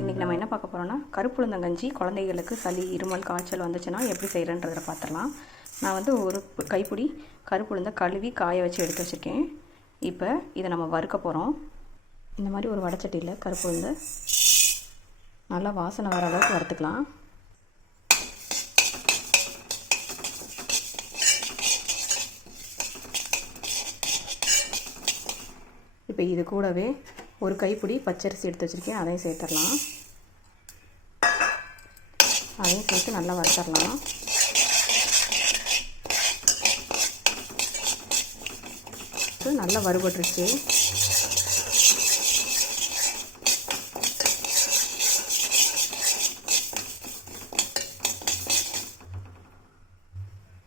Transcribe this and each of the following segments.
இன்றைக்கி நம்ம என்ன பார்க்க போகிறோம்னா கருப்புளுந்தங்கஞ்சி குழந்தைகளுக்கு சளி இருமல் காய்ச்சல் வந்துச்சுன்னா எப்படி செய்கிறன்றதை பார்த்துடலாம். நான் வந்து ஒரு கைப்பிடி கருப்புளுந்த கழுவி காய வச்சு எடுத்து வச்சுருக்கேன். இப்போ இதை நம்ம வறுக்க போகிறோம் இந்த மாதிரி ஒரு வடச்சட்டியில் கருப்புளுந்த நல்லா வாசனை வர அளவுக்கு வறுத்துக்கலாம். இப்போ இது கூடவே ஒரு கைப்பிடி பச்சரிசி எடுத்து வச்சுருக்கேன். அதையும் சேர்த்துடலாம். அதையும் சேர்த்து நல்லா வறுத்தரலாம் இது நல்லா வறுபட்டுருச்சு.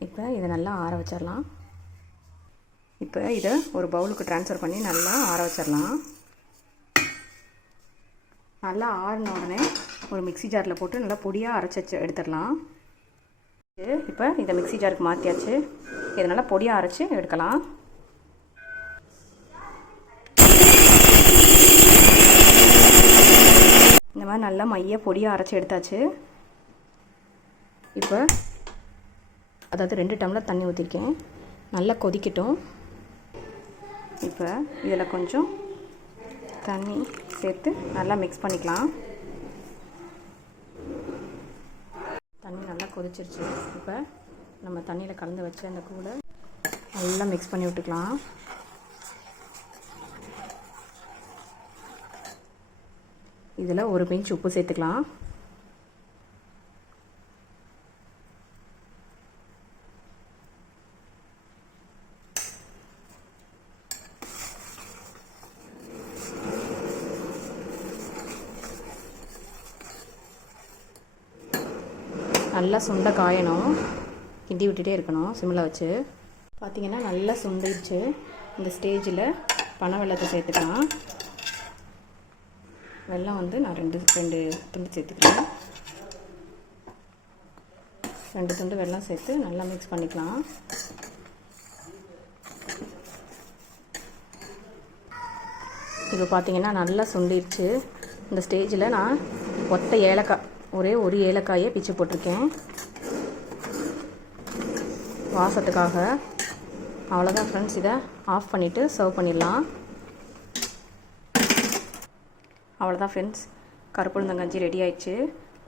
இப்போ இதை நல்லா ஆற வச்சிடலாம். இப்போ இதை ஒரு பவுலுக்கு ட்ரான்ஸ்ஃபர் பண்ணி நல்லா ஆற வச்சிடலாம். நல்லா ஆறின உடனே ஒரு மிக்ஸி ஜாரில் போட்டு நல்லா பொடியாக அரைச்சி வச்சு எடுத்துடலாம். இது இப்போ இதை மிக்ஸி ஜாருக்கு மாற்றியாச்சு இதை நல்லா பொடியாக அரைச்சி எடுக்கலாம். இந்த மாதிரி நல்லா மைய பொடியாக அரைச்சி எடுத்தாச்சு. இப்போ அதாவது ரெண்டு டம்ளர் தண்ணி ஊற்றிருக்கேன் நல்லா கொதிக்கட்டும். இப்போ இதில் கொஞ்சம் தண்ணி சேர்த்து நல்லா மிக்ஸ் பண்ணிக்கலாம். தண்ணி நல்லா கொதிச்சிருச்சு. இப்போ நம்ம தண்ணியில் கலந்து வச்சு அந்த கூடை நல்லா மிக்ஸ் பண்ணி விட்டுக்கலாம். இதில் ஒரு பிஞ்ச் உப்பு சேர்த்துக்கலாம். நல்லா சுண்டை காயணும். கிண்டி விட்டுட்டே இருக்கணும் சிம்மில் வச்சு. பார்த்தீங்கன்னா நல்லா சுண்டிடுச்சு. இந்த ஸ்டேஜில் பனை வெள்ளத்தை சேர்த்துக்கலாம். வெல்லம் வந்து நான் ரெண்டு ரெண்டு துண்டு சேர்த்துக்கிறேன். ரெண்டு துண்டு வெல்லம் சேர்த்து நல்லா மிக்ஸ் பண்ணிக்கலாம். இப்போ பார்த்தீங்கன்னா நல்லா சுண்டிடுச்சு. இந்த ஸ்டேஜில் நான் ஒத்த ஏலக்காய் ஒரே ஒரு ஏலக்காயை பிச்சு போட்டிருக்கேன். வாசத்துக்காக. அவ்வளோதான் ஃப்ரெண்ட்ஸ் இதை ஆஃப் பண்ணிவிட்டு சர்வ் பண்ணிடலாம். அவ்வளோதான் ஃப்ரெண்ட்ஸ் கருப்புழுந்தங்கஞ்சி ரெடி ஆயிடுச்சு.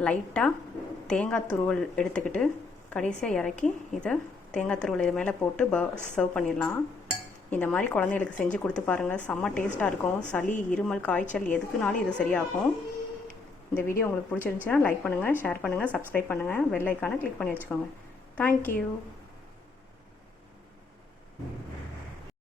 லைட்டாக தேங்காய் துருவல் எடுத்துக்கிட்டு கடைசியாக இறக்கி இதை தேங்காய் துருவல் இது மேலே போட்டு ப சர்வ் பண்ணிடலாம். இந்த மாதிரி குழந்தைகளுக்கு செஞ்சு கொடுத்து பாருங்கள் செம்ம டேஸ்ட்டாக இருக்கும். சளி இருமல் காய்ச்சல் எதுக்குனாலும் இது சரியாகும். இந்த வீடியோ உங்களுக்கு பிடிச்சிருந்துச்சுன்னா லைக் பண்ணுங்கள் ஷேர் பண்ணுங்கள் சப்ஸ்கிரைப் பண்ணுங்கள் வெள்ளைக்கான ஐக்கானை கிளிக் பண்ணி வச்சுக்கோங்க. தேங்க்யூ